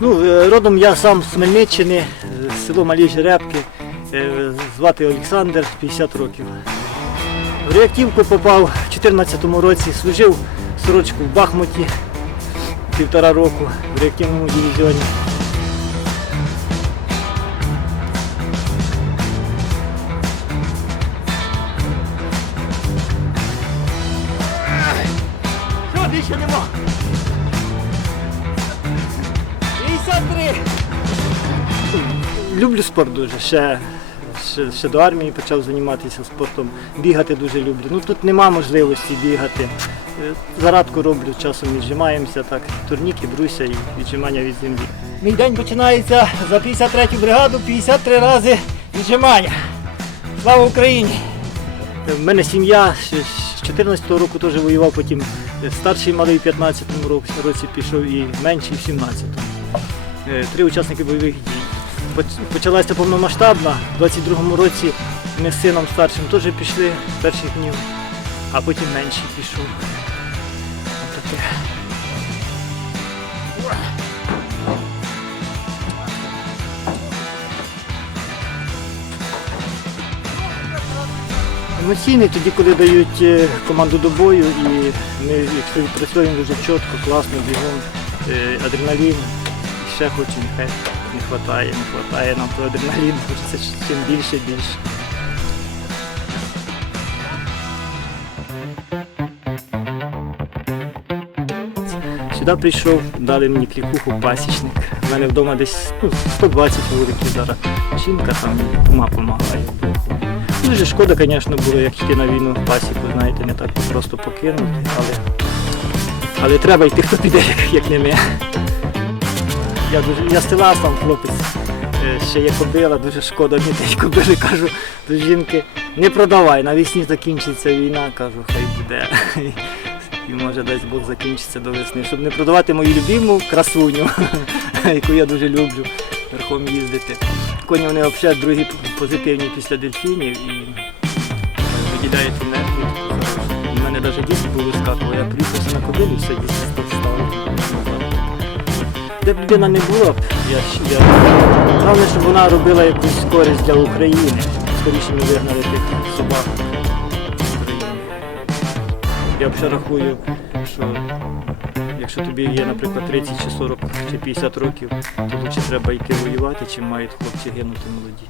Ну, е, родом я сам з Хмельниччини, е, село Малі Жеребки, е, звати Олександр, 50 років. В реактивку попав у 2014 році, служив сорочку в Бахмуті півтора року в реактивному дивізіоні. Що, більше нема? Люблю спорт дуже. Ще, ще, ще до армії почав займатися спортом. Бігати дуже люблю. Ну тут нема можливості бігати. Е, Зарадку роблю, часом віджимаємося, так, турніки, бруся і віджимання від землі. Мій день починається за 53-ю бригаду, 53 рази віджимання. Слава Україні! В мене сім'я з 14-го року теж воював, потім старший малий в 15-му році пішов і менший в 17-му. Е, Три учасники бойових дій. Поч- Почалася повномасштабна, в 22-му році ми з сином старшим теж пішли перших днів, а потім менший пішов. Емоційний тоді, коли дають е, команду до бою, і ми якщо відпрацюємо дуже чітко, класно, бігом, е, адреналін, ще хочемо, не вистачає, не вистачає нам того адреналіну, хочеться чим більше і більше. Сюди прийшов, дали мені клікуху пасічник. У мене вдома десь ну, 120 вуликів зараз. Жінка там і кума допомагає. Дуже шкода, звісно, було, як йти на війну пасіку, знаєте, не так просто покинути, але, але треба йти, хто піде, як не ми. Я, дуже, я села сам хлопець, ще є кобила, дуже шкода тієї кобили, кажу до жінки, не продавай, навесні закінчиться війна, кажу, хай буде. І може десь Бог закінчиться до весни, щоб не продавати мою любиму красуню, яку я дуже люблю верхом їздити. Коні вони взагалі другі позитивні після дельфінів і виділяють енергію. У мене навіть діти були скакували, я приїхався на кобилі, все діти. Де б людина не була, я, я... головне, щоб вона робила якусь користь для України. Скоріше ми вигнали тих собак з України. Я вже рахую, що якщо тобі є, наприклад, 30 чи 40 чи 50 років, то лучше треба йти воювати, чим мають хлопці гинути молоді.